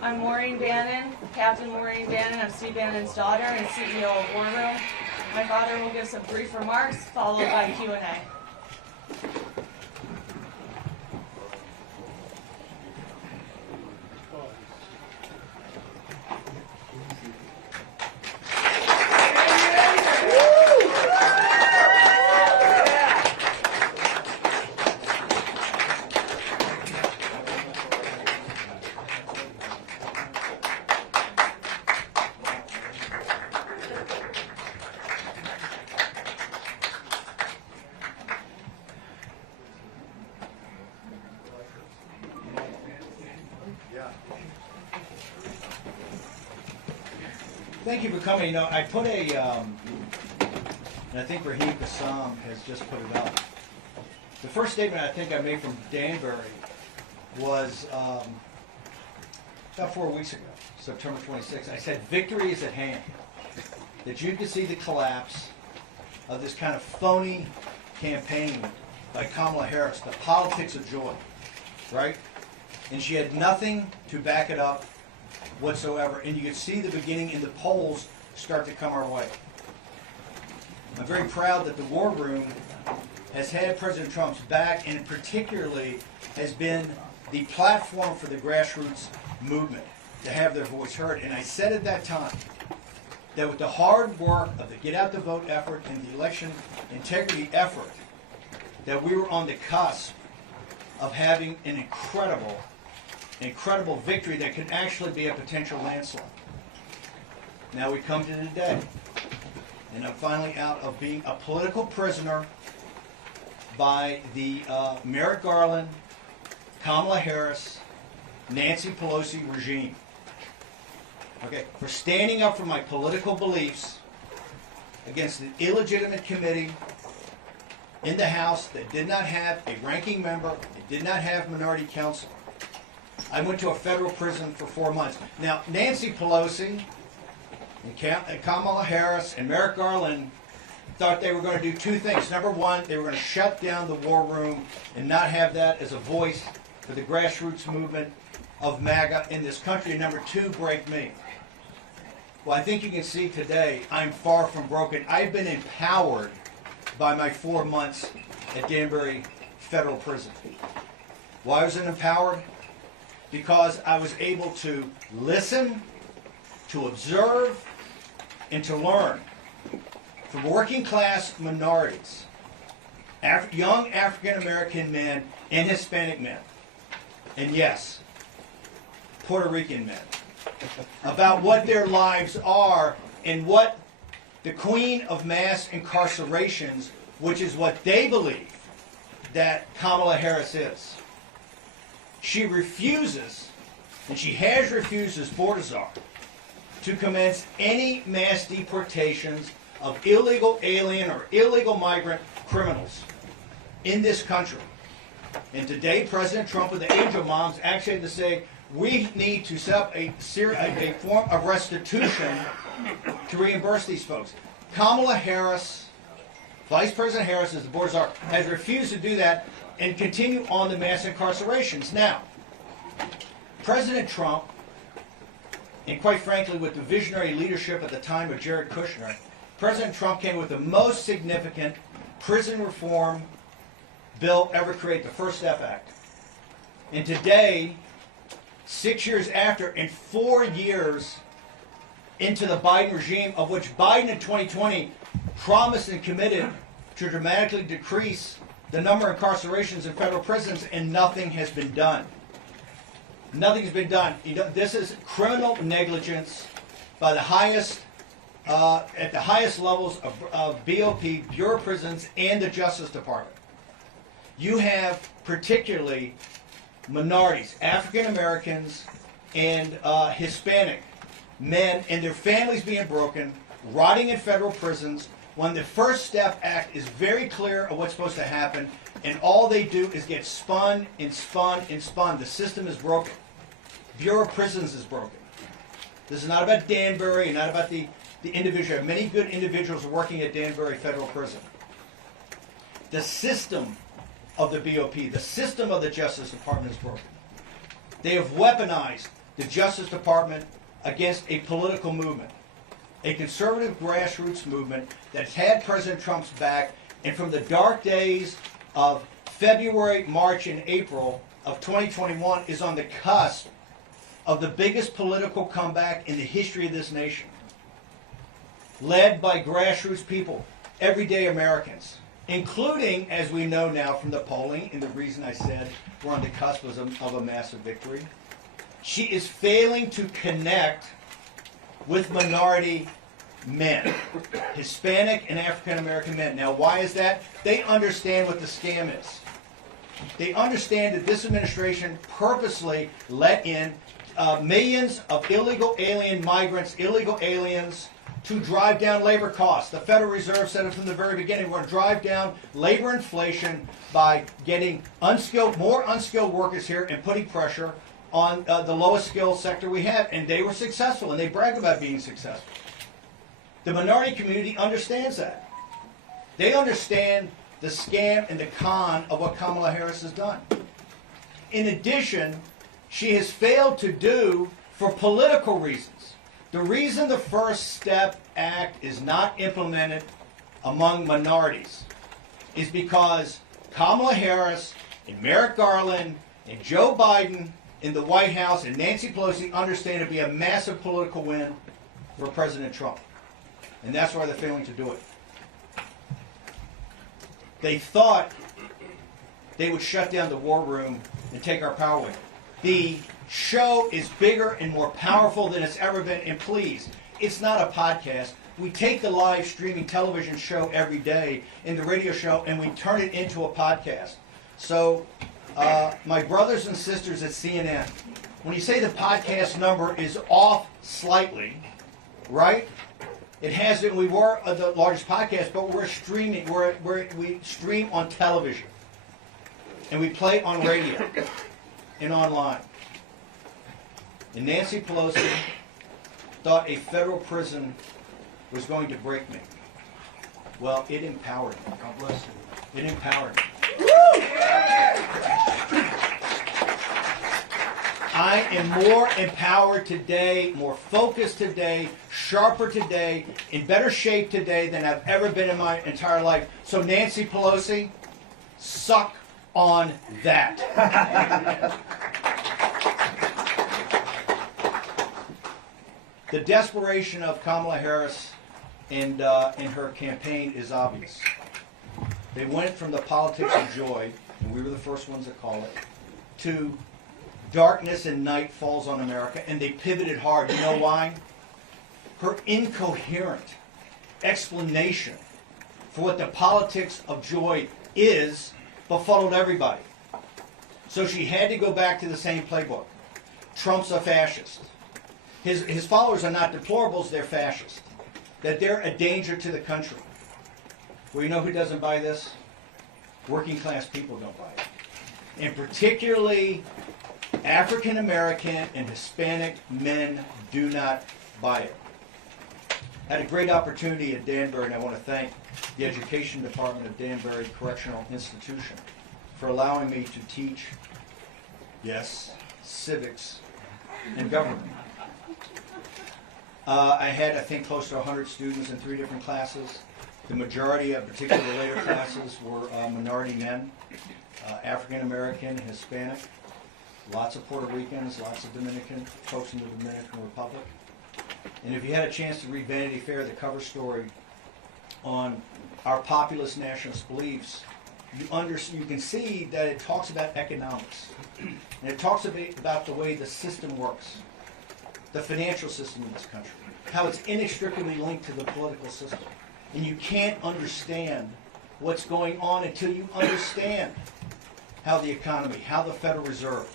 I'm Maureen Bannon, Captain Maureen Bannon. I'm Steve Bannon's daughter and CEO of War Room. My father will give some brief remarks, followed by Q&A. Thank you for coming. You know, I put a, and I think Raheem Kassam has just put it up. The first statement I think I made from Danbury was about 4 weeks ago, September 26th. I said, victory is at hand. That you could see the collapse of this kind of phony campaign by Kamala Harris, the politics of joy, right? And she had nothing to back it up whatsoever, and you could see the beginning in the polls start to come our way. I'm very proud that the War Room has had President Trump's back, and particularly has been the platform for the grassroots movement to have their voice heard. And I said at that time that with the hard work of the Get Out the Vote effort and the election integrity effort, that we were on the cusp of having an incredible victory that could actually be a potential landslide. Now we come to today, and I'm finally out of being a political prisoner by the Merrick Garland, Kamala Harris, Nancy Pelosi regime. Okay, for standing up for my political beliefs against an illegitimate committee in the House that did not have a ranking member, it did not have minority counsel. I went to a federal prison for 4 months. Now, Nancy Pelosi and Kamala Harris and Merrick Garland thought they were going to do two things. Number one, they were going to shut down the War Room and not have that as a voice for the grassroots movement of MAGA in this country. And number two, break me. Well, I think you can see today I'm far from broken. I've been empowered by my 4 months at Danbury Federal Prison. Why was I empowered? Because I was able to listen, to observe, and to learn from working class minorities, young African American men and Hispanic men, and yes, Puerto Rican men, about what their lives are and what the queen of mass incarcerations, which is what they believe that Kamala Harris is. She refuses, and she has refused as Bordazar, to commence any mass deportations of illegal alien or illegal migrant criminals in this country. And today, President Trump with the angel moms actually had to say, we need to set up a form of restitution to reimburse these folks. Kamala Harris, Vice President Harris, as the Bordazar, has refused to do that and continue on the mass incarcerations. Now, President Trump, and quite frankly with the visionary leadership at the time of Jared Kushner, President Trump came with the most significant prison reform bill ever created, the First Step Act. And today, 6 years after, and 4 years into the Biden regime, of which Biden in 2020 promised and committed to dramatically decrease the number of incarcerations in federal prisons, and nothing has been done. Nothing has been done. This is criminal negligence by the highest, at the highest levels of BOP, Bureau of Prisons, and the Justice Department. You have particularly minorities, African Americans, and Hispanic men and their families being broken, rotting in federal prisons, when the First Step Act is very clear of what's supposed to happen, and all they do is get spun and spun and spun. The system is broken. Bureau of Prisons is broken. This is not about Danbury and not about the individual. Many good individuals are working at Danbury Federal Prison. The system of the BOP, the system of the Justice Department is broken. They have weaponized the Justice Department against a political movement, a conservative grassroots movement that's had President Trump's back, and from the dark days of February, March, and April of 2021 is on the cusp of the biggest political comeback in the history of this nation, led by grassroots people, everyday Americans, including, as we know now from the polling, and the reason I said we're on the cusp of a massive victory, she is failing to connect with minority men, Hispanic and African American men. Now, why is that? They understand what the scam is. They understand that this administration purposely let in millions of illegal alien migrants, illegal aliens, to drive down labor costs. The Federal Reserve said it from the very beginning. We're going to drive down labor inflation by getting more unskilled workers here and putting pressure on the lowest skilled sector we have. And they were successful, and they brag about being successful. The minority community understands that. They understand the scam and the con of what Kamala Harris has done. In addition, she has failed to do, for political reasons. The reason the First Step Act is not implemented among minorities is because Kamala Harris and Merrick Garland and Joe Biden in the White House and Nancy Pelosi understand it to be a massive political win for President Trump. And that's why they're failing to do it. They thought they would shut down the war room and take our power away. The show is bigger and more powerful than it's ever been. And please, it's not a podcast. We take the live streaming television show every day and the radio show, and we turn it into a podcast. So, my brothers and sisters at CNN, when you say the podcast number is off slightly, right? It hasn't. We were the largest podcast, but we're streaming. We stream on television, and we play on radio and online. And Nancy Pelosi thought a federal prison was going to break me. Well, it empowered me. God bless you. It empowered me. I am more empowered today, more focused today, sharper today, in better shape today than I've ever been in my entire life. So Nancy Pelosi, suck on that. The desperation of Kamala Harris and her campaign is obvious. They went from the politics of joy, and we were the first ones that call it, to darkness and night falls on America, and they pivoted hard. You know why? Her incoherent explanation for what the politics of joy is befuddled everybody. So she had to go back to the same playbook. Trump's a fascist. His followers are not deplorables, they're fascist. That they're a danger to the country. Well, you know who doesn't buy this? Working class people don't buy it. And particularly African American and Hispanic men do not buy it. I had a great opportunity at Danbury, and I want to thank the Education Department of Danbury Correctional Institution for allowing me to teach, yes, civics and government. I had, I think, close to 100 students in 3 different classes. The majority of particularly later classes were minority men, African American, Hispanic, lots of Puerto Ricans, lots of Dominican folks in the Dominican Republic. And if you had a chance to read Vanity Fair, the cover story on our populist nationalist beliefs, you can see that it talks about economics. And it talks about the way the system works, the financial system in this country, how it's inextricably linked to the political system. And you can't understand what's going on until you understand how the economy, how the Federal Reserve,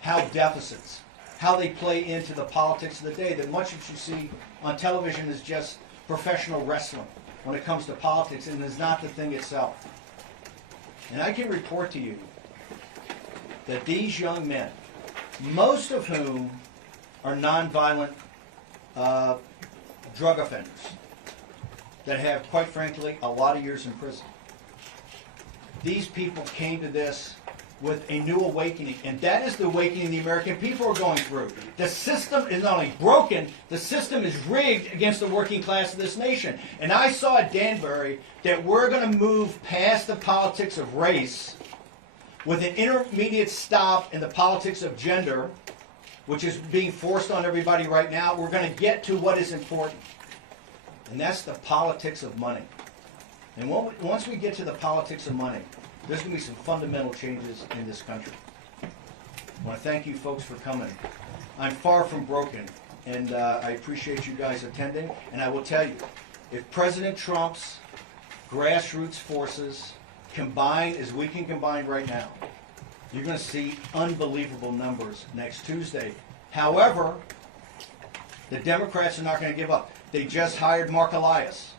how deficits, how they play into the politics of the day. That much that you see on television is just professional wrestling when it comes to politics, and is not the thing itself. And I can report to you that these young men, most of whom are nonviolent drug offenders that have, quite frankly, a lot of years in prison, these people came to this with a new awakening, and that is the awakening the American people are going through. The system is not only broken, the system is rigged against the working class of this nation. And I saw at Danbury that we're going to move past the politics of race with an intermediate stop in the politics of gender, which is being forced on everybody right now. We're going to get to what is important, and that's the politics of money. And once we get to the politics of money, there's going to be some fundamental changes in this country. I want to thank you folks for coming. I'm far from broken, and I appreciate you guys attending. And I will tell you, if President Trump's grassroots forces combine as we can combine right now, you're going to see unbelievable numbers next Tuesday. However, the Democrats are not going to give up. They just hired Mark Elias.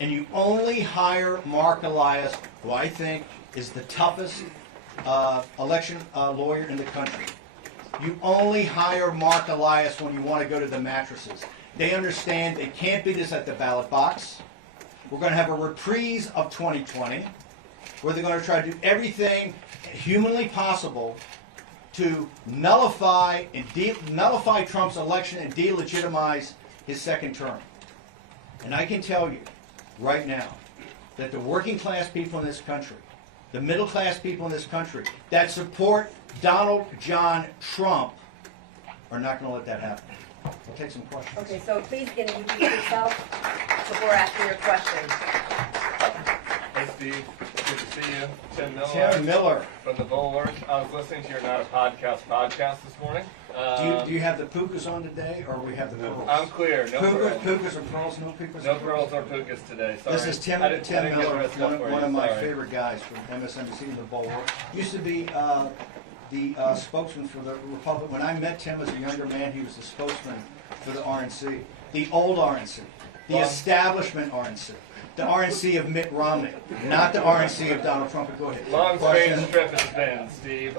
And you only hire Mark Elias, who I think is the toughest election lawyer in the country. You only hire Mark Elias when you want to go to the mattresses. They understand it can't be this at the ballot box. We're going to have a reprise of 2020, where they're going to try to do everything humanly possible to nullify Trump's election and delegitimize his second term. And I can tell you right now that the working class people in this country, the middle class people in this country that support Donald John Trump are not going to let that happen. We'll take some questions. Okay, so please can you introduce yourself before asking your questions. Hey Steve, good to see you. Tim Miller. From the Bulwark. I was listening to your Not a Podcast this morning. Do you have the pukas on today, or we have the pearls? I'm clear. No pearls. Pukas or pearls? No pukas? No pearls or pukas today. Sorry. This is Tim Miller, one of my favorite guys from MSNBC, the Bulwark. Used to be the spokesman for the Republic. When I met Tim as a younger man, he was the spokesman for the RNC. The old RNC. The establishment RNC. The RNC of Mitt Romney, not the RNC of Donald Trump. Go ahead. Long strange trip it's been, Steve.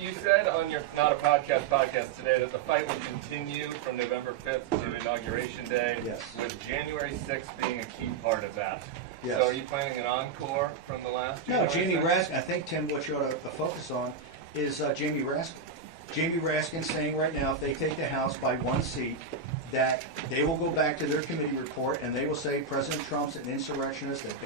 You said on your Not a Podcast today that the fight will continue from November 5th to Inauguration Day, yes, with January 6th being a key part of that. Yes. So are you planning an encore from the last January? No, Jamie 6th? Raskin. I think, Tim, what you ought to focus on is Jamie Raskin. Jamie Raskin saying right now, if they take the House by one seat, that they will go back to their committee report and they will say President Trump's an insurrectionist, that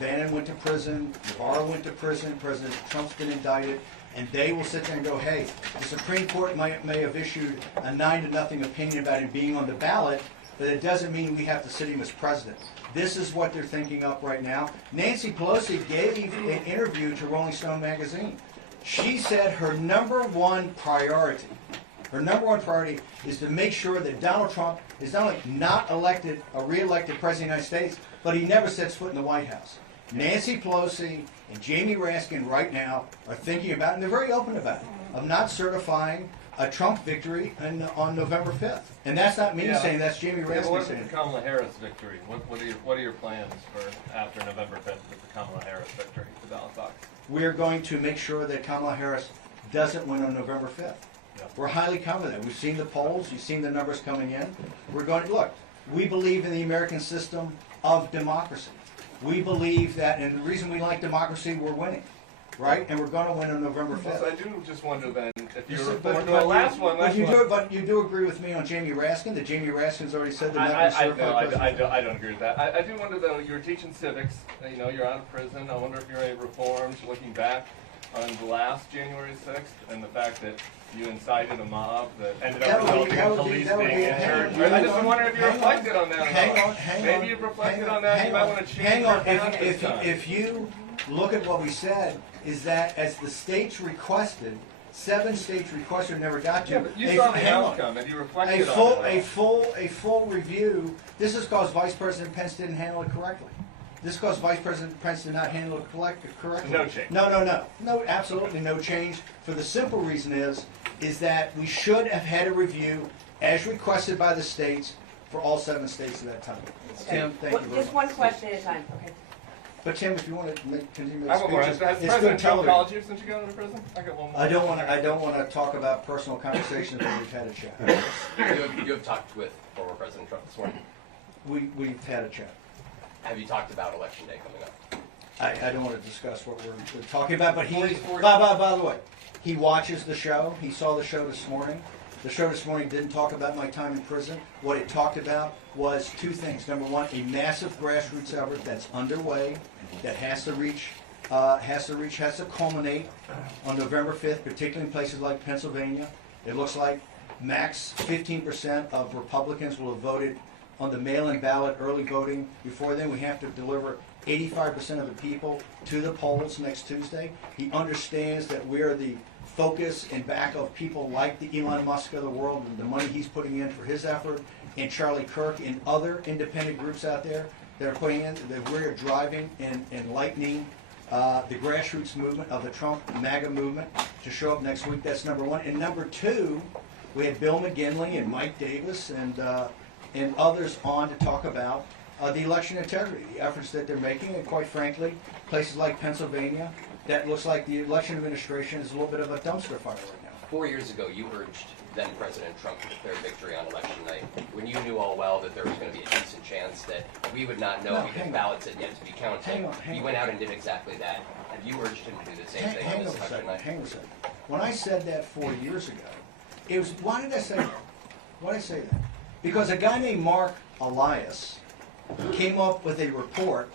Bannon went to prison, Navarro went to prison, President Trump's been indicted, and they will sit there and go, hey, the Supreme Court may have issued a 9-0 opinion about him being on the ballot, but it doesn't mean we have to sit him as president. This is what they're thinking up right now. Nancy Pelosi gave an interview to Rolling Stone magazine. She said her number one priority is to make sure that Donald Trump is not only not elected, a re-elected president of the United States, but he never sets foot in the White House. Nancy Pelosi and Jamie Raskin right now are thinking about, and they're very open about it, of not certifying a Trump victory on November 5th. And that's not me saying, that's Jamie Raskin what saying. about the Kamala Harris victory? What are your plans for after November 5th with the Kamala Harris victory, the ballot box? We're going to make sure that Kamala Harris doesn't win on November 5th. We're highly confident. We've seen the polls. You've seen the numbers coming in. We're going to, look, we believe in the American system of democracy. We believe that, and the reason we like democracy, we're winning, right? And we're going to win on November 5th. So I do just wonder then, if you're But you do agree with me on Jamie Raskin, that Jamie Raskin's already said they're not going to certify president? I don't agree with that. I do wonder though, you were teaching civics, you're out of prison. I wonder if you're any reforms, looking back on the last January 6th and the fact that you incited a mob that ended That up would be- resulting that in would be- police that would being be- injured. hang I just on, wonder if you hang on, reflected on that or hang not. on, hang Maybe on, you've reflected hang on that. hang You might want to change hang your on. path this time. If you look at what we said, is that as the states requested, 7 states requested, never got to. Yeah, but you a- saw the hang on. outcome. Have you A reflected full, on it? a full, a full review. This is because Vice President Pence didn't handle it correctly. This is because Vice President Pence did not handle it correctly. No change. No, absolutely no change. For the simple reason is that we should have had a review as requested by the states for all 7 states at that time. Tim, thank you very Just much. one question at a time, okay? But Tim, if you want to continue I to have one more. speeches, Has it's good President Trump television. called you since you got out of prison? I got one more. I don't want to talk about personal conversations that we've had a chat. You have talked with former President Trump this morning. We've had a chat. Have you talked about Election Day coming up? I don't want to discuss what we're talking about, but Well, he's for- by the way, he watches the show. He saw the show this morning. The show this morning didn't talk about my time in prison. What it talked about was 2 things. Number one, a massive grassroots effort that's underway, that has to culminate on November 5th, particularly in places like Pennsylvania. It looks like max 15% of Republicans will have voted on the mail-in ballot early voting. Before then, we have to deliver 85% of the people to the polls next Tuesday. He understands that we're the focus and back of people like the Elon Musk of the world and the money he's putting in for his effort, and Charlie Kirk and other independent groups out there that are putting in, that we're driving and lightening the grassroots movement of the Trump MAGA movement to show up next week. That's number one. And number 2, we had Bill McGinley and Mike Davis and others on to talk about the election integrity, the efforts that they're making, and quite frankly, places like Pennsylvania, that looks like the election administration is a little bit of a dumpster fire right now. 4 years ago, you urged then President Trump to declare victory on election night, when you knew all well that there was going to be a decent chance that we would not know No, because hang on. ballots had yet to be counted. Hang on. He went out and did exactly that. Have you urged him to do the same thing on Hang on this a election second, night? hang on a second. When I said that 4 years ago, it was, why did I say that? Why did I say that? Because a guy named Mark Elias came up with a report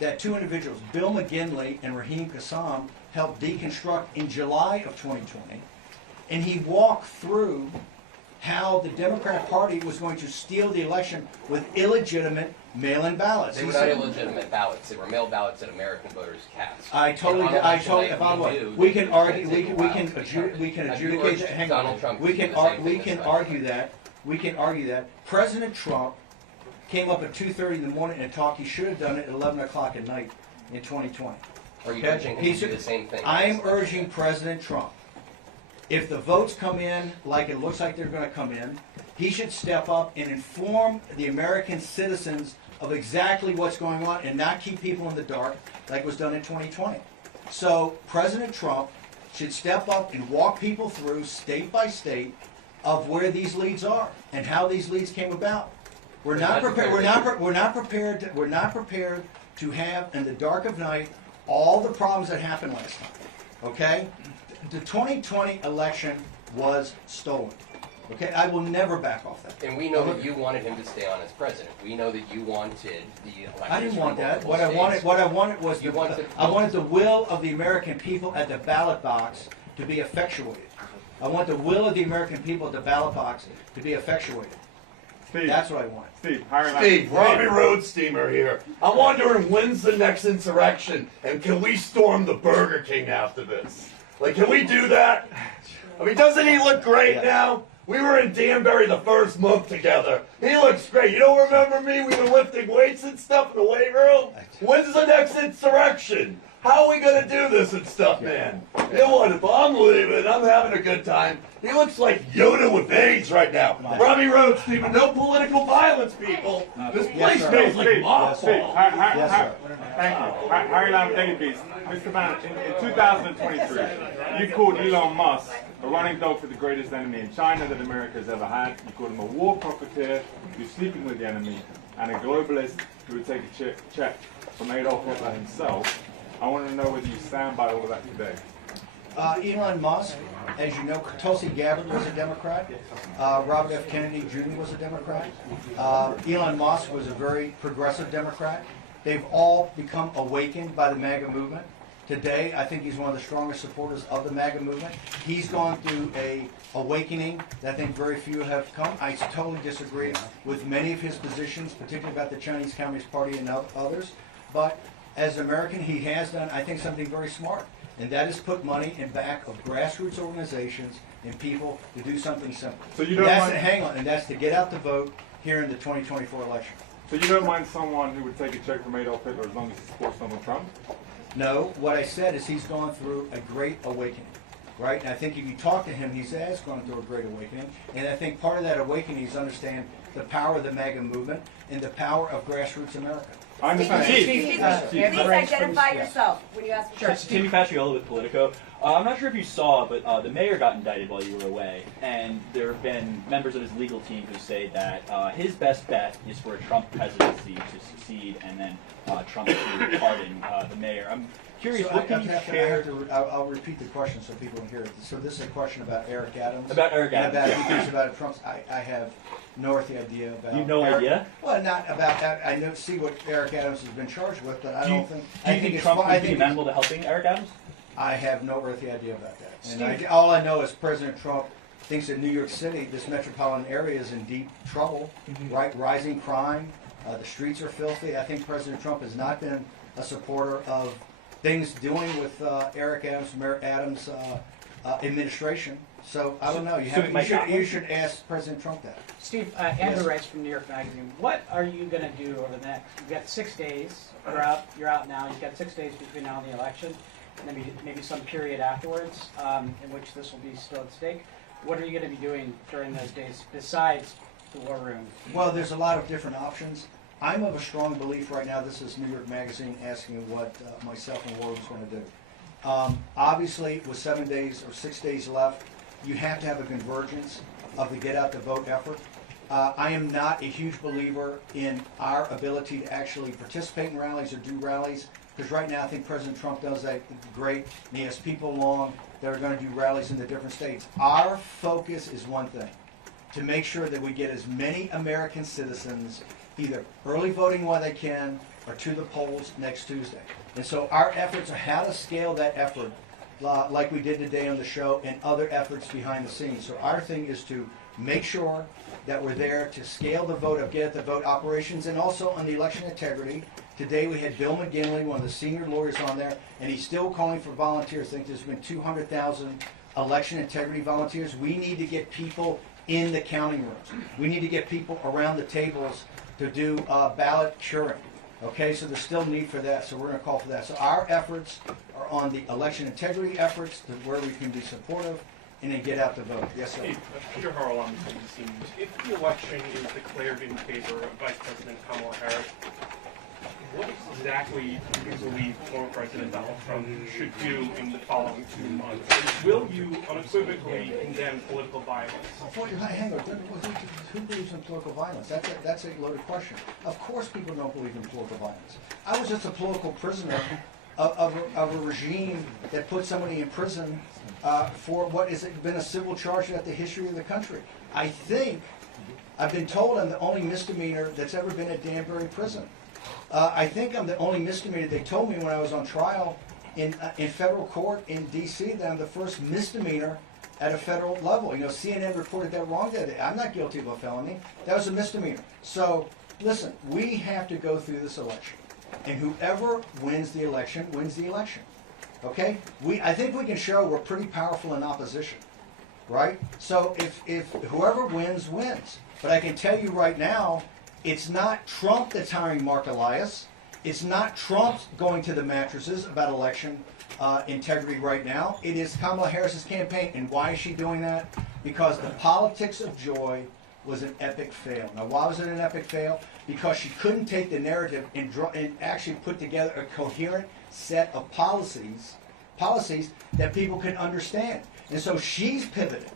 that 2 individuals, Bill McGinley and Raheem Kassam, helped deconstruct in July of 2020, and he walked through how the Democratic Party was going to steal the election with illegitimate mail-in ballots. They He were said- not illegitimate ballots. They were mail ballots that American voters cast. I And totally, on I election totally, night, by the way, knew we that can it was argue, gonna take a we while can, to be counted. we can Have you adjudicate urged that, hang Donald on. Trump to We do can, the same we thing can this time? argue that. President Trump came up at 2:30 in the morning and talked, he should have done it at 11 o'clock at night in 2020. Are you Okay? urging him He to do should- the same thing? I am urging President Trump, if the votes come in like it looks like they're gonna come in, he should step up and inform the American citizens of exactly what's going on and not keep people in the dark like was done in 2020. So President Trump should step up and walk people through state by state of where these leads are and how these leads came about. We're not prepared. We're not prepared to have in the dark of night all the problems that happened last time. Okay, the 2020 election was stolen. Okay, I will never back off that. And we know that you wanted him to stay on as president. We know that you wanted the electors I didn't want from that. multiple What I states. wanted was You wanted- I wanted the will of the American people at the ballot box to be effectuated. I want the will of the American people at the ballot box to be effectuated. Steve, That's what I want. Steve, hire Steve, Robbie Road Steamer here. I'm wondering when's the next insurrection, and can we storm the Burger King after this? Like, can we do that? I mean, doesn't he look great Yes. now? We were in Danbury the first month together. He looks great. You don't remember me? We were lifting weights and stuff in the weight room. When's the next insurrection? How are we gonna do this and stuff, man? You know what? If I'm leaving, I'm having a good time. He looks like Yoda with AIDS right now. Robbie Road, Steven, no political violence, people. This place sir. smells like Steve, Steve, mothballs. Yes, sir. thank you. Hire Lamborghini, please. Mr. Bannon, in 2023, you called Elon Musk a running dog for the greatest enemy in China that America has ever had. You called him a war profiteer who's sleeping with the enemy and a globalist who would take a check from Adolf Hitler himself. I want to know whether you stand by all of that today. Elon Musk, as you know, Tulsi Gabbard was a Democrat. Robert F. Kennedy Jr. was a Democrat. Elon Musk was a very progressive Democrat. They've all become awakened by the MAGA movement Today, I think he's one of the strongest supporters of the MAGA movement. He's gone through a awakening that I think very few have come. I totally disagree with many of his positions, particularly about the Chinese Communist Party and others. But as an American, he has done, I think, something very smart, and that is put money in back of grassroots organizations and people to do something simple. So you don't that's mind- to hang on, and that's to get out the vote here in the 2024 election. So you don't mind someone who would take a check from Adolf Hitler as long as he supports Donald Trump? No, what I said is he's gone through a great awakening, right? And I think if you talk to him, he has gone through a great awakening. And I think part of that awakening is understand the power of the MAGA movement and the power of grassroots America. I understand. Please identify yourself when you ask the Sure, it's question. Timmy Patriolo with Politico. I'm not sure if you saw, but the mayor got indicted while you were away, and there have been members of his legal team who say that his best bet is for a Trump presidency to succeed, and then Trump to pardon the mayor. I'm curious, So what can you share I'll repeat the question so people can hear it. So this is a question about Eric Adams. about Eric And Adams? about he thinks about Trump's. I have no earthly idea about. You have no Eric. idea? Well, not about that. I know see what Eric Adams has been charged with, but I don't think. Do you think it's Trump fine. I would be think amenable to helping Eric Adams? I have no earthly idea about that. And all I know is President Trump thinks that New York City, this metropolitan area, is in deep trouble, right? Rising crime, the streets are filthy. I think President Trump has not been a supporter of things doing with Eric Adams, Mayor Adams' administration. So I don't know. You should ask President Trump that. Steve, Andrew writes from New York Magazine. What are you going to do over the next? You've got 6 days. You're out now. You've got 6 days between now and the election, and maybe some period afterwards in which this will be still at stake. What are you going to be doing during those days besides the war room? Well, there's a lot of different options. I'm of a strong belief right now. This is New York Magazine asking what myself and Ward was going to do. Obviously, with 7 days or 6 days left, you have to have a convergence of the get out the vote effort. I am not a huge believer in our ability to actually participate in rallies or do rallies, because right now I think President Trump does that great, and he has people along that are going to do rallies in the different states. Our focus is one thing, to make sure that we get as many American citizens either early voting while they can or to the polls next Tuesday. And so our efforts are how to scale that effort like we did today on the show and other efforts behind the scenes. So our thing is to make sure that we're there to scale the vote, get at the vote operations, and also on the election integrity. Today we had Bill McGinley, one of the senior lawyers on there, and he's still calling for volunteers. I think there's been 200,000 election integrity volunteers. We need to get people in the counting rooms. We need to get people around the tables to do ballot curing. Okay, so there's still need for that, so we're going to call for that. So our efforts are on the election integrity efforts, to where we can be supportive, and then get out the vote. Yes, sir. Hey, Peter Harrell on the News. If the election is declared in favor of Vice President Kamala Harris, what exactly do you believe former President Donald Trump should do in the following 2 months? Will you unequivocally condemn political violence? Hang on. Who believes in political violence? That's a loaded question. Of course people don't believe in political violence. I was just a political prisoner of a regime that put somebody in prison for what has been a civil charge throughout the history of the country. I think, I've been told I'm the only misdemeanor that's ever been at Danbury Prison. I think I'm the only misdemeanor. They told me when I was on trial in federal court in D.C. that I'm the first misdemeanor at a federal level. You know, CNN reported that wrong that day. I'm not guilty of a felony. That was a misdemeanor. So, listen, we have to go through this election. And whoever wins the election, wins the election. Okay? I think we can show we're pretty powerful in opposition. Right? So if whoever wins, wins. But I can tell you right now, it's not Trump that's hiring Mark Elias. It's not Trump going to the mattresses about election integrity right now. It is Kamala Harris's campaign. And why is she doing that? Because the politics of joy was an epic fail. Now, why was it an epic fail? Because she couldn't take the narrative and actually put together a coherent set of policies that people can understand. And so she's pivoted.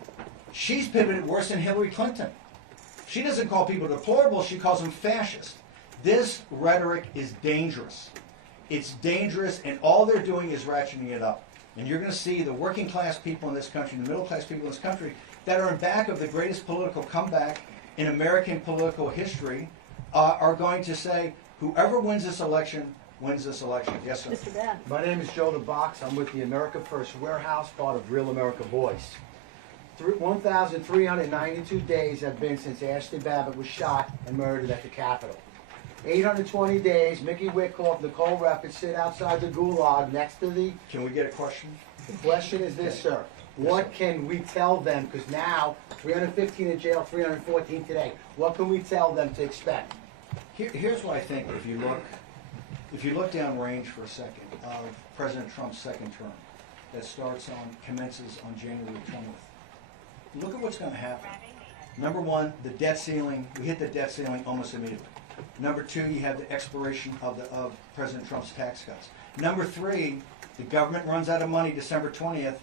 She's pivoted worse than Hillary Clinton. She doesn't call people deplorable, she calls them fascist. This rhetoric is dangerous. It's dangerous, and all they're doing is ratcheting it up. And you're going to see the working class people in this country, the middle class people in this country, that are in back of the greatest political comeback in American political history, are going to say, whoever wins this election wins this election. Yes, sir. Mr. Bannon. My name is Joe DeBox. I'm with the America First Warehouse, part of Real America Voice. 1,392 days have been since Ashley Babbitt was shot and murdered at the Capitol. 820 days, Mickey Wickoff, Nicole Ruffett sit outside the gulag next to the... Can we get a question? The question is this, sir. What can we tell them? Because now, 315 in jail, 314 today. What can we tell them to expect? Here's what I think. If you look downrange for a second of President Trump's second term, that commences on January 20th. Look at what's going to happen. Number one, the debt ceiling. We hit the debt ceiling almost immediately. Number two, you have the expiration of President Trump's tax cuts. Number three, the government runs out of money December 20th.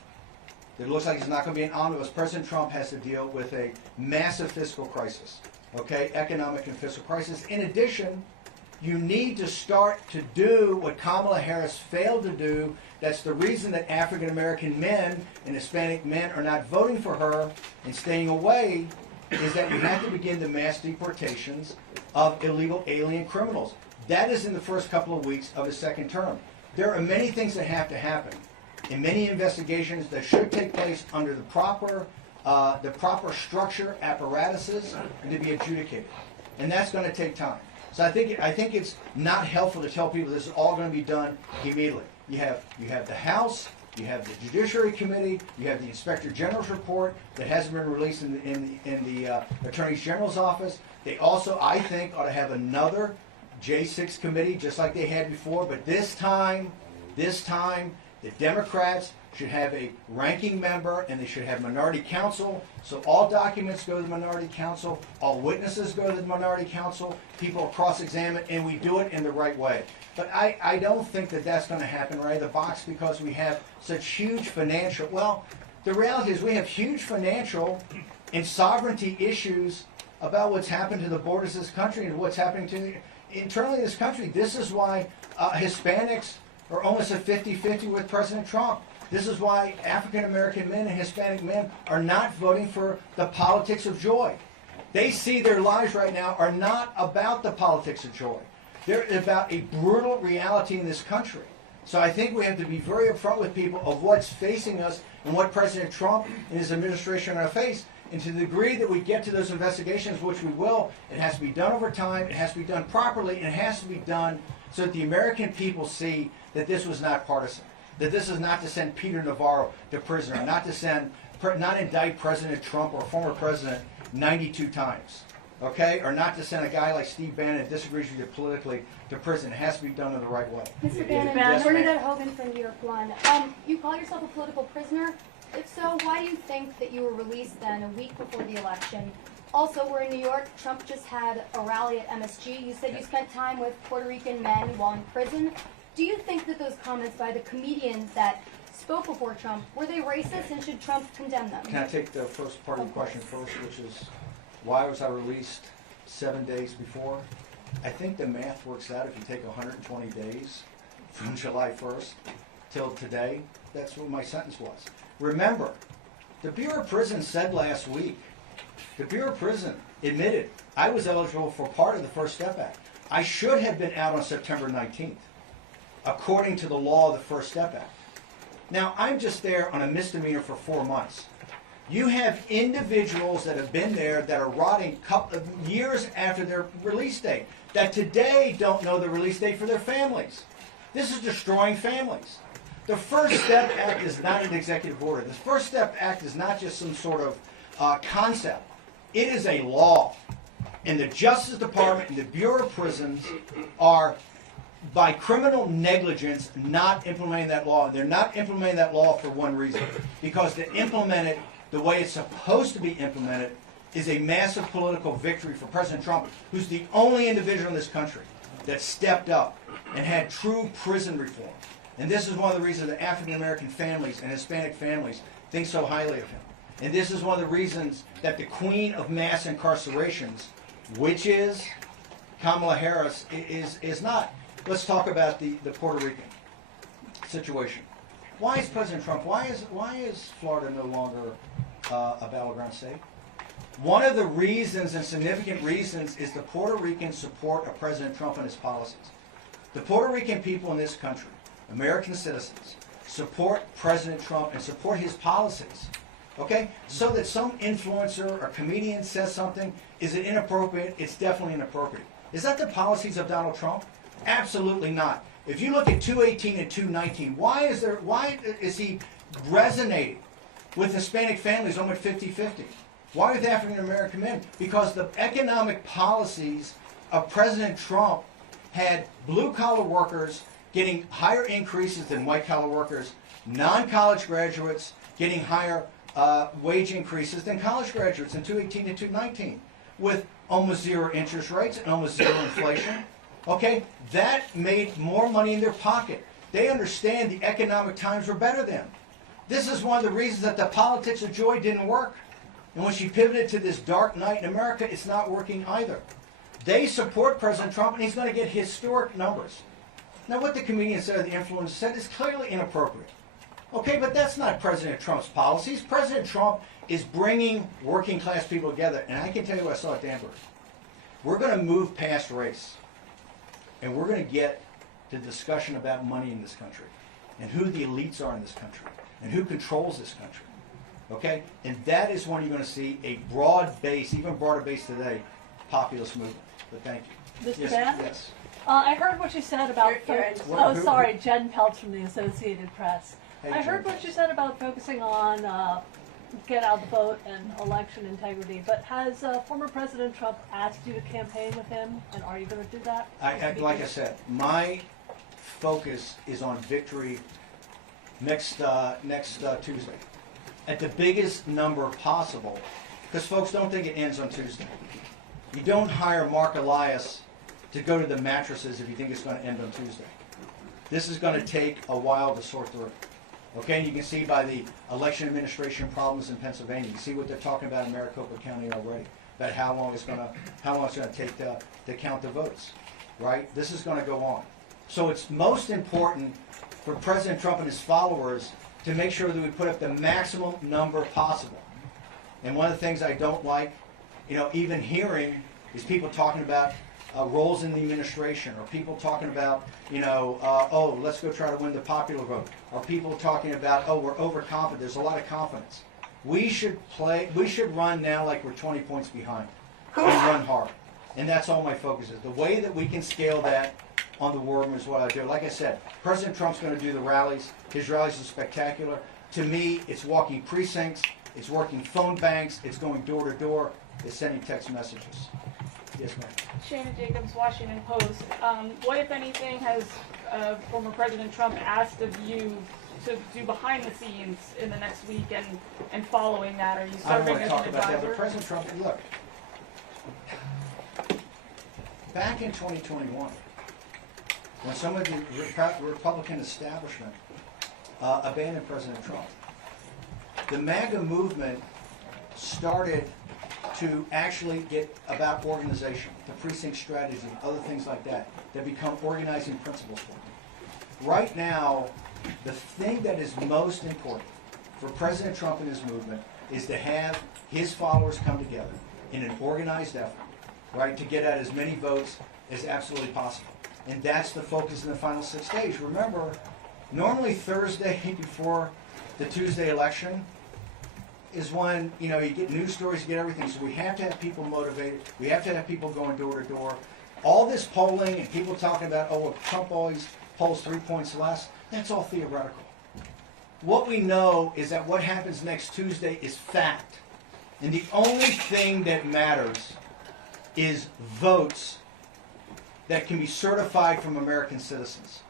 It looks like it's not going to be an omnibus. President Trump has to deal with a massive fiscal crisis, okay, economic and fiscal crisis. In addition, you need to start to do what Kamala Harris failed to do. That's the reason that African American men and Hispanic men are not voting for her and staying away, is that you have to begin the mass deportations of illegal alien criminals. That is in the first couple of weeks of his second term. There are many things that have to happen in many investigations that should take place under the proper structure, apparatuses, and to be adjudicated. And that's going to take time. So I think it's not helpful to tell people this is all going to be done immediately. You have the House, you have the Judiciary Committee, you have the Inspector General's report that hasn't been released in the Attorney General's office. They also, I think, ought to have another J6 committee just like they had before, but this time, the Democrats should have a ranking member and they should have minority counsel. So all documents go to the minority counsel, all witnesses go to the minority counsel, people are cross-examined, and we do it in the right way. But I don't think that that's going to happen right out of the box because we have such huge financial, well, the reality is we have huge financial and sovereignty issues about what's happened to the borders of this country and what's happening to internally in this country. This is why Hispanics are almost at 50-50 with President Trump. This is why African American men and Hispanic men are not voting for the politics of joy. They see their lives right now are not about the politics of joy. They're about a brutal reality in this country. So I think we have to be very upfront with people of what's facing us and what President Trump and his administration are going to face. And to the degree that we get to those investigations, which we will, it has to be done over time, it has to be done properly, and it has to be done so that the American people see that this was not partisan, that this is not to send Peter Navarro to prison, or not indict President Trump or former president 92 times, okay? Or not to send a guy like Steve Bannon that disagrees with you politically to prison. It has to be done in the right way. Mr. Bannon, Yes, Bernadette Hogan from New York One. You call yourself a political prisoner? If so, why do you think that you were released then a week before the election? Also, we're in New York. Trump just had a rally at MSG. You said you spent time with Puerto Rican men while in prison. Do you think that those comments by the comedians that spoke before Trump, were they racist, and should Trump condemn them? Can I take the first part of the question first, which is why was I released 7 days before? I think the math works out. If you take 120 days from July 1st till today, that's what my sentence was. Remember, the Bureau of Prisons said last week, the Bureau of Prison admitted I was eligible for part of the First Step Act. I should have been out on September 19th, according to the law of the First Step Act. Now, I'm just there on a misdemeanor for 4 months. You have individuals that have been there that are rotting years after their release date, that today don't know the release date for their families. This is destroying families. The First Step Act is not an executive order. The First Step Act is not just some sort of concept. It is a law. And the Justice Department and the Bureau of Prisons are, by criminal negligence, not implementing that law. And they're not implementing that law for one reason. Because to implement it the way it's supposed to be implemented is a massive political victory for President Trump, who's the only individual in this country that stepped up and had true prison reform. And this is one of the reasons that African American families and Hispanic families think so highly of him. And this is one of the reasons that the queen of mass incarcerations, which is Kamala Harris, is not. Let's talk about the Puerto Rican situation. Why is President Trump, why is Florida no longer a battleground state? One of the reasons and significant reasons is the Puerto Rican support of President Trump and his policies. The Puerto Rican people in this country, American citizens, support President Trump and support his policies. Okay? So that some influencer or comedian says something, is it inappropriate? It's definitely inappropriate. Is that the policies of Donald Trump? Absolutely not. If you look at 218 and 219, why is he resonating with Hispanic families almost 50-50? Why with African American men? Because the economic policies of President Trump had blue-collar workers getting higher increases than white-collar workers, non-college graduates getting higher wage increases than college graduates in 218 and 219, with almost zero interest rates and almost zero inflation. Okay, that made more money in their pocket. They understand the economic times were better then. This is one of the reasons that the politics of joy didn't work. And when she pivoted to this dark night in America, it's not working either. They support President Trump, and he's going to get historic numbers. Now, what the comedian said, or the influencer said, is clearly inappropriate. Okay, but that's not President Trump's policies. President Trump is bringing working class people together. And I can tell you what I saw at Danbury. We're going to move past race. And we're going to get to discussion about money in this country. And who the elites are in this country. And who controls this country. Okay? And that is when you're going to see a broad base, even broader base today, populist movement. But thank you. Mr. Yes, Bannon? yes. I heard what you said about. What- Sorry, Jen Peltz from the Associated Press. Hey, I heard Jen. what you said about focusing on get out the vote and election integrity. But has former President Trump asked you to campaign with him, and are you going to do that? Like I said, my focus is on victory next Tuesday, at the biggest number possible. Because folks, don't think it ends on Tuesday. You don't hire Mark Elias to go to the mattresses if you think it's going to end on Tuesday. This is going to take a while to sort through. Okay, and you can see by the election administration problems in Pennsylvania. You see what they're talking about in Maricopa County already, about how long it's going to take to count the votes. Right? This is going to go on. So it's most important for President Trump and his followers to make sure that we put up the maximum number possible. And one of the things I don't like, even hearing, is people talking about roles in the administration, or people talking about, oh, let's go try to win the popular vote, or people talking about, oh, we're overconfident. There's a lot of confidence. We should run now like we're 20 points behind, and run hard. And that's all my focus is. The way that we can scale that on the war room is what I do. Like I said, President Trump's going to do the rallies. His rallies are spectacular. To me, it's walking precincts, it's working phone banks, it's going door to door, it's sending text messages. Yes, ma'am. Shannon Jacobs, Washington Post. What, if anything, has former President Trump asked of you to do behind the scenes in the next week and following that? Are you I don't serving want to as talk an about that, advisor? but President Trump, look, back in 2021, when some of the Republican establishment abandoned President Trump, the MAGA movement started to actually get about organization, the precinct strategy, other things like that become organizing principles for them. Right now, the thing that is most important for President Trump and his movement is to have his followers come together in an organized effort, right, to get out as many votes as absolutely possible. And that's the focus in the final 6 days. Remember, normally Thursday before the Tuesday election is when, you get news stories, you get everything. So we have to have people motivated. We have to have people going door to door. All this polling and people talking about, oh, well, Trump always polls 3 points less, that's all theoretical. What we know is that what happens next Tuesday is fact. And the only thing that matters is votes that can be certified from American citizens.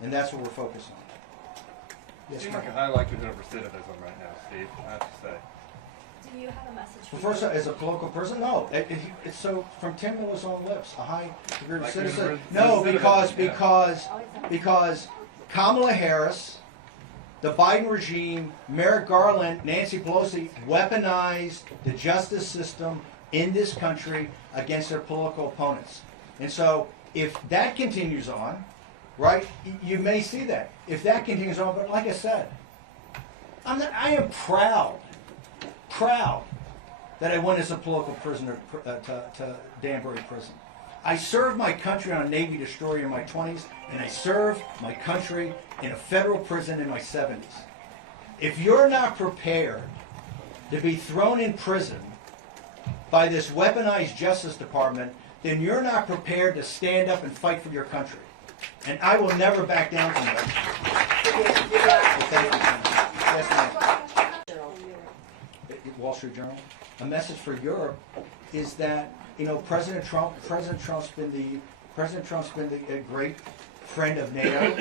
And that's what we're focused on. It Yes, seems ma'am. like a high likelihood of recidivism right now, Steve, I have to say. Do you have a message for Well, first, as a political person, no. It's so from Tim Miller's own lips, a high degree of Like citizen. recidivism, No, yeah. because Kamala Harris, the Biden regime, Merrick Garland, Nancy Pelosi weaponized the justice system in this country against their political opponents. And so, if that continues on, right, you may see that. If that continues on, but like I said, I am proud that I went as a political prisoner to Danbury prison. I served my country on a Navy destroyer in my 20s, and I served my country in a federal prison in my 70s. If you're not prepared to be thrown in prison by this weaponized Justice Department, then you're not prepared to stand up and fight for your country. And I will never back down from that. Thank you. Yes, ma'am. Wall Street Journal. A message for Europe is that, you know, President Trump's been a great friend of NATO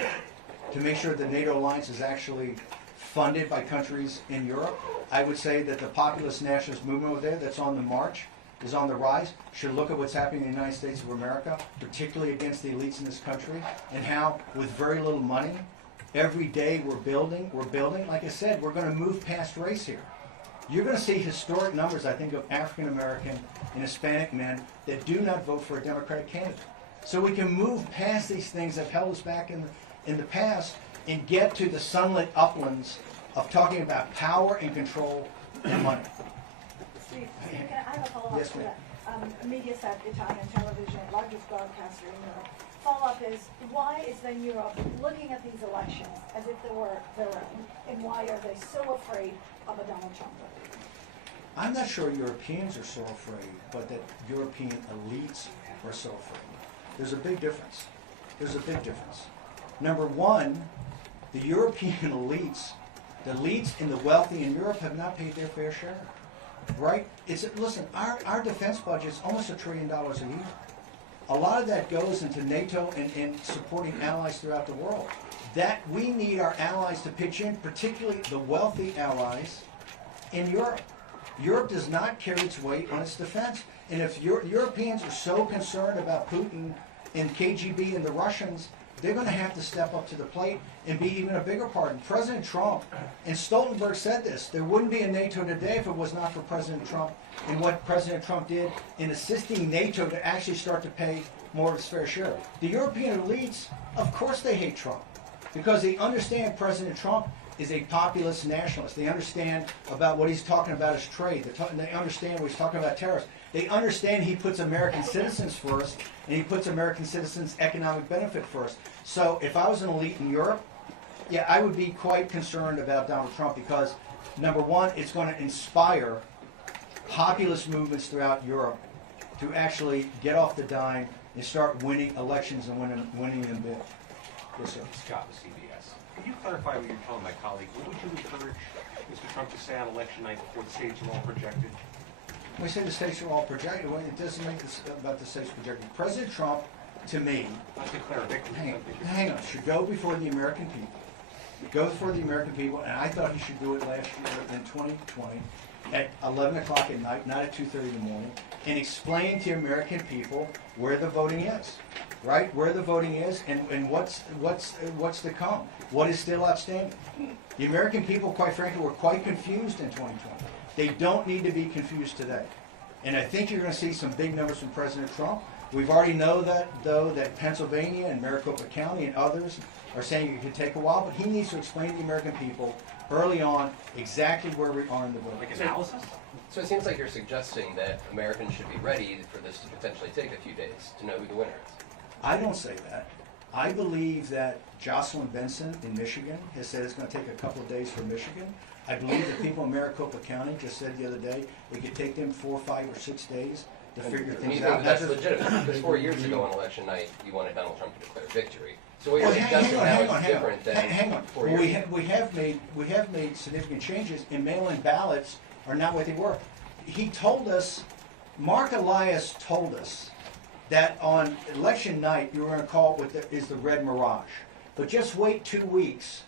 to make sure the NATO alliance is actually funded by countries in Europe. I would say that the populist nationalist movement over there that's on the march is on the rise, should look at what's happening in the United States of America, particularly against the elites in this country, and how with very little money, every day we're building. Like I said, we're going to move past race here. You're going to see historic numbers, I think, of African American and Hispanic men that do not vote for a Democratic candidate. So we can move past these things that held us back in the past and get to the sunlit uplands of talking about power and control and money. Steve, I have a follow-up Yes, to ma'am. that. Mediaset, Italian television, largest broadcaster in Europe. Follow-up is, why is then Europe looking at these elections as if they were their own, and why are they so afraid of a Donald Trump? I'm not sure Europeans are so afraid, but that European elites are so afraid. There's a big difference. There's a big difference. Number one, the European elites, the elites and the wealthy in Europe have not paid their fair share. Right? Listen, our defense budget is almost $1 trillion a year. A lot of that goes into NATO and supporting allies throughout the world. That we need our allies to pitch in, particularly the wealthy allies in Europe. Europe does not carry its weight on its defense. And if Europeans are so concerned about Putin and KGB and the Russians, they're going to have to step up to the plate and be even a bigger part. And President Trump, and Stoltenberg said this, there wouldn't be a NATO today if it was not for President Trump and what President Trump did in assisting NATO to actually start to pay more of its fair share. The European elites, of course they hate Trump because they understand President Trump is a populist nationalist. They understand about what he's talking about is trade. They understand what he's talking about tariffs. They understand he puts American citizens first, and he puts American citizens' economic benefit first. So if I was an elite in Europe, yeah, I would be quite concerned about Donald Trump because, number one, it's going to inspire populist movements throughout Europe to actually get off the dime and start winning elections and winning them big. Yes, sir. Scott with CBS. Can you clarify what you're telling my colleague? What would you encourage Mr. Trump to say on election night before the states are all projected? We say the states are all projected. Well, it doesn't make this about the states projected. President Trump, to me, hang on, should go before the American people. Go before the American people, and I thought he should do it last year in 2020 at 11 o'clock at night, not at 2:30 in the morning, and explain to American people where the voting is, right? Where the voting is and what's to come, what is still outstanding. The American people, quite frankly, were quite confused in 2020. They don't need to be confused today. And I think you're going to see some big numbers from President Trump. We've already know that, though, that Pennsylvania and Maricopa County and others are saying it could take a while, but he needs to explain to the American people early on exactly where we are in the vote. Like analysis? So it seems like you're suggesting that Americans should be ready for this to potentially take a few days to know who the winner is. I don't say that. I believe that Jocelyn Benson in Michigan has said it's going to take a couple of days for Michigan. I believe the people in Maricopa County just said the other day it could take them 4, 5, or 6 days to figure things you out. think that's legitimate? Because 4 years ago on election night, you wanted Donald Trump to declare victory. So what you're suggesting now is different than hang on. 4 years ago. We have made significant changes, and mail-in ballots are not what they were. He told us, Mark Elias told us that on election night you were going to call it what is the red mirage. But just wait 2 weeks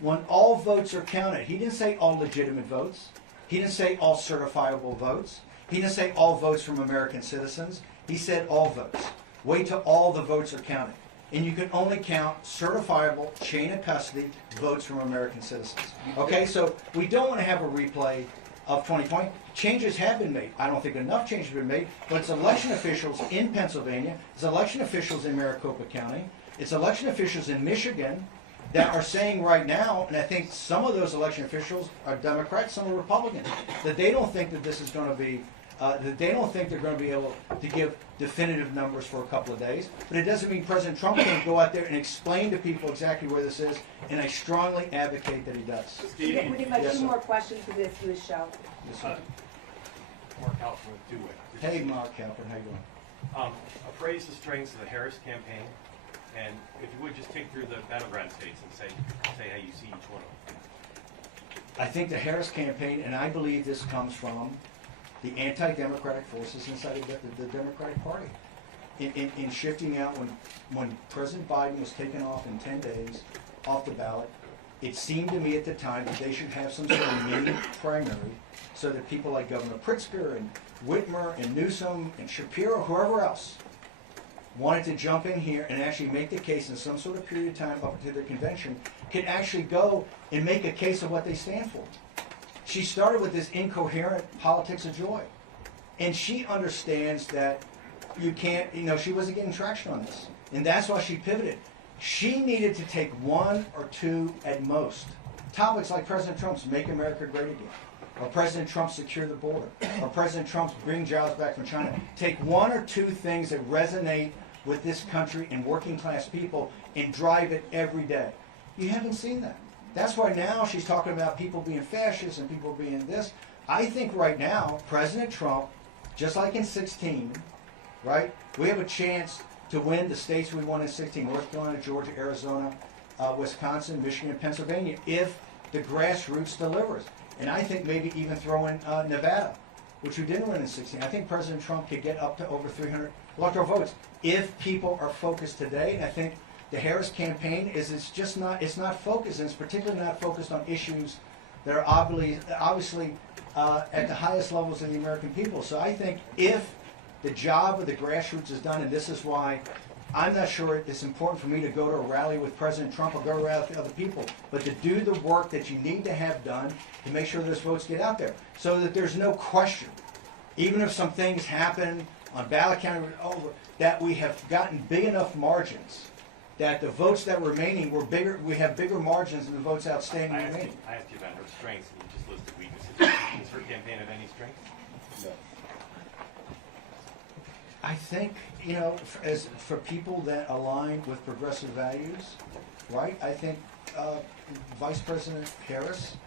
when all votes are counted. He didn't say all legitimate votes. He didn't say all certifiable votes. He didn't say all votes from American citizens. He said all votes. Wait till all the votes are counted. And you can only count certifiable, chain of custody votes from American citizens. Okay, so we don't want to have a replay of 2020. Changes have been made. I don't think enough changes have been made, but it's election officials in Pennsylvania, it's election officials in Maricopa County, it's election officials in Michigan that are saying right now, and I think some of those election officials are Democrats, some are Republicans, that they don't think that this is going to be that they don't think they're going to be able to give definitive numbers for a couple of days. But it doesn't mean President Trump can't go out there and explain to people exactly where this is, and I strongly advocate that he does. We did my Yes, two sir. more questions for this year's show. Yes, sir. Mark Halpern with Do It. Hey, Mark Halpern, how you doing? Appraise the strengths of the Harris campaign, and if you would, just take through the battleground states and say how you see each one of them. I think the Harris campaign, and I believe this comes from the anti-democratic forces inside of the Democratic Party. In shifting out, when President Biden was taken off in 10 days off the ballot, it seemed to me at the time that they should have some sort of mini primary so that people like Governor Pritzker and Whitmer and Newsom and Shapiro, whoever else, wanted to jump in here and actually make the case in some sort of period of time up to the convention, could actually go and make a case of what they stand for. She started with this incoherent politics of joy. And she understands that you can't, she wasn't getting traction on this. And that's why she pivoted. She needed to take one or two at most topics like President Trump's Make America Great Again, or President Trump's Secure the Border, or President Trump's Bring Jobs Back from China. Take one or two things that resonate with this country and working class people and drive it every day. You haven't seen that. That's why now she's talking about people being fascists and people being this. I think right now, President Trump, just like in 16, right, we have a chance to win the states we won in 16, North Carolina, Georgia, Arizona, Wisconsin, Michigan, and Pennsylvania, if the grassroots delivers. And I think maybe even throw in Nevada, which we didn't win in 16. I think President Trump could get up to over 300 electoral votes if people are focused today. And I think the Harris campaign it's not focused, and it's particularly not focused on issues that are obviously at the highest levels of the American people. So I think if the job of the grassroots is done, and this is why I'm not sure it's important for me to go to a rally with President Trump or go to a rally with other people, but to do the work that you need to have done to make sure those votes get out there, so that there's no question, even if some things happen on ballot counting over, that we have gotten big enough margins that the votes that were remaining were bigger. We have bigger margins than the votes outstanding remaining. I asked you about her strengths, and you just listed weaknesses. Does her campaign have any strengths? No. I think, for people that align with progressive values, right, I think Vice President Harris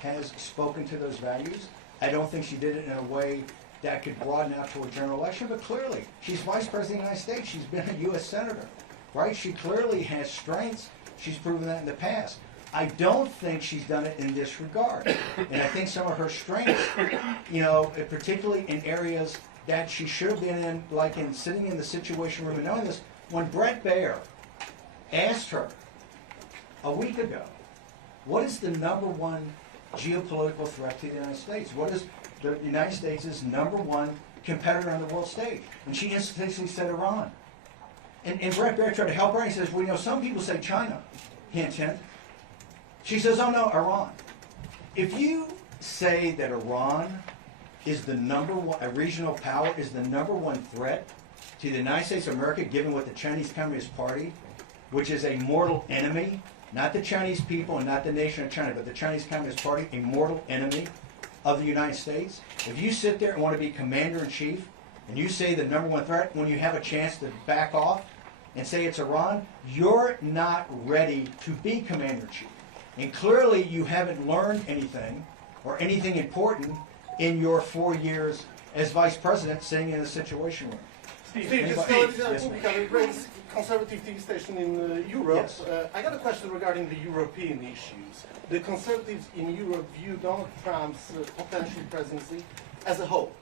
has spoken to those values. I don't think she did it in a way that could broaden out to a general election, but clearly, she's Vice President of the United States. She's been a U.S. Senator, right? She clearly has strengths. She's proven that in the past. I don't think she's done it in this regard. And I think some of her strengths, particularly in areas that she should have been in, like in sitting in the Situation Room and knowing this, when Brett Baer asked her a week ago, what is the number one geopolitical threat to the United States? What is the United States' number one competitor on the world stage? And she instantly said Iran. And Brett Baer tried to help her, and he says, well, some people say China. Hint, hint. She says, oh no, Iran. If you say that Iran is the number one, a regional power, is the number one threat to the United States of America, given what the Chinese Communist Party, which is a mortal enemy, not the Chinese people and not the nation of China, but the Chinese Communist Party, a mortal enemy of the United States. If you sit there and want to be commander-in-chief, and you say the number one threat, when you have a chance to back off and say it's Iran, you're not ready to be commander-in-chief. And clearly you haven't learned anything, or anything important, in your 4 years as vice president sitting in the Situation Room. Steve, the greatest conservative TV station in Europe. Yes. I got a question regarding the European issues. The conservatives in Europe view Donald Trump's potential presidency as a whole.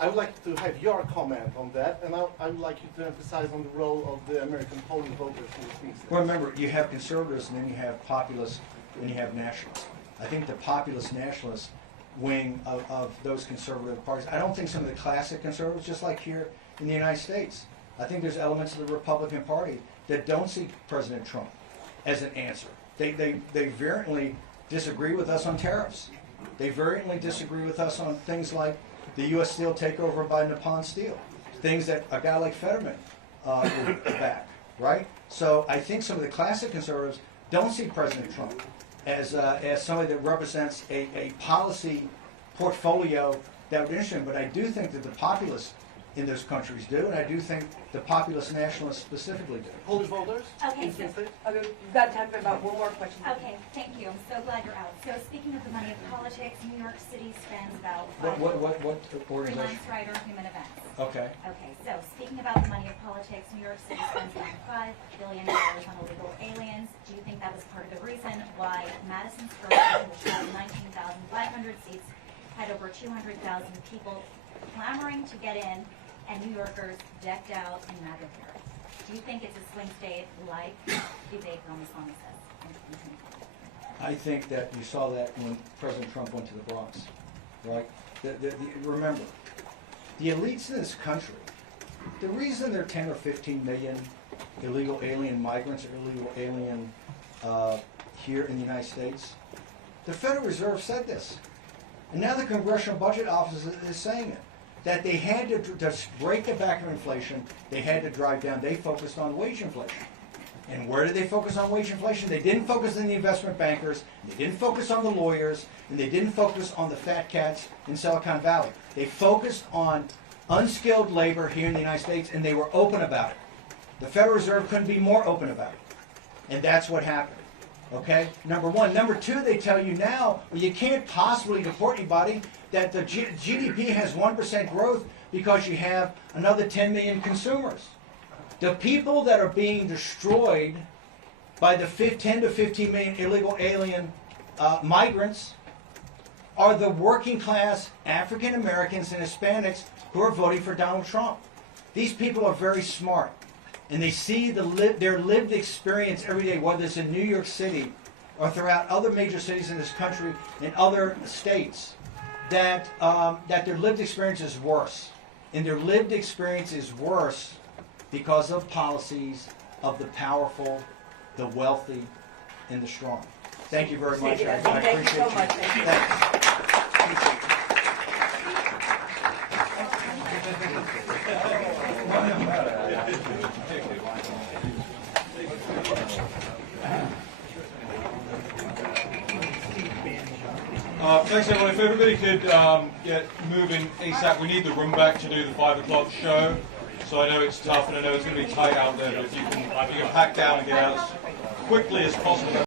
I would like to have your comment on that, and I would like you to emphasize on the role of the American polling voters in the swing states. Well, remember, you have conservatives, and then you have populists, and you have nationalists. I think the populist nationalist wing of those conservative parties, I don't think some of the classic conservatives, just like here in the United States, I think there's elements of the Republican Party that don't see President Trump as an answer. They vehemently disagree with us on tariffs. They vehemently disagree with us on things like the U.S. Steel takeover by Nippon Steel, things that a guy like Fetterman would back, right? So I think some of the classic conservatives don't see President Trump as somebody that represents a policy portfolio that would interest him. But I do think that the populace in those countries do, and I do think the populist nationalists specifically do. Polish voters? Okay, so, okay, we've got time for about one more question. Okay, thank you. I'm so glad you're out. So speaking of the money of politics, New York City spends about What organization? Freelance Writer Human Events. Okay. Okay, so speaking about the money of politics, New York City spends around $5 billion on illegal aliens. Do you think that was part of the reason why Madison Square Garden, which has 19,500 seats, had over 200,000 people clamoring to get in, and New Yorkers decked out in MAGA gear? Do you think it's a swing state like Vivek Ramaswamy says? I think that you saw that when President Trump went to the Bronx, right? Remember, the elites in this country, the reason there are 10 or 15 million illegal alien migrants or illegal alien here in the United States, the Federal Reserve said this. And now the Congressional Budget Office is saying it. That they had to break the back of inflation, they had to drive down, they focused on wage inflation. And where did they focus on wage inflation? They didn't focus on the investment bankers, they didn't focus on the lawyers, and they didn't focus on the fat cats in Silicon Valley. They focused on unskilled labor here in the United States, and they were open about it. The Federal Reserve couldn't be more open about it. And that's what happened. Okay, number one. Number two, they tell you now, well, you can't possibly deport anybody, that the GDP has 1% growth because you have another 10 million consumers. The people that are being destroyed by the 10 to 15 million illegal alien migrants are the working class African Americans and Hispanics who are voting for Donald Trump. These people are very smart. And they see their lived experience every day, whether it's in New York City or throughout other major cities in this country and other states, that their lived experience is worse. And their lived experience is worse because of policies of the powerful, the wealthy, and the strong. Thank you very much. I appreciate you so much. Thanks everyone. If everybody could get moving ASAP, we need the room back to do the 5 o'clock show. So I know it's tough and I know it's going to be tight out there, but if you can pack down and get out as quickly as possible.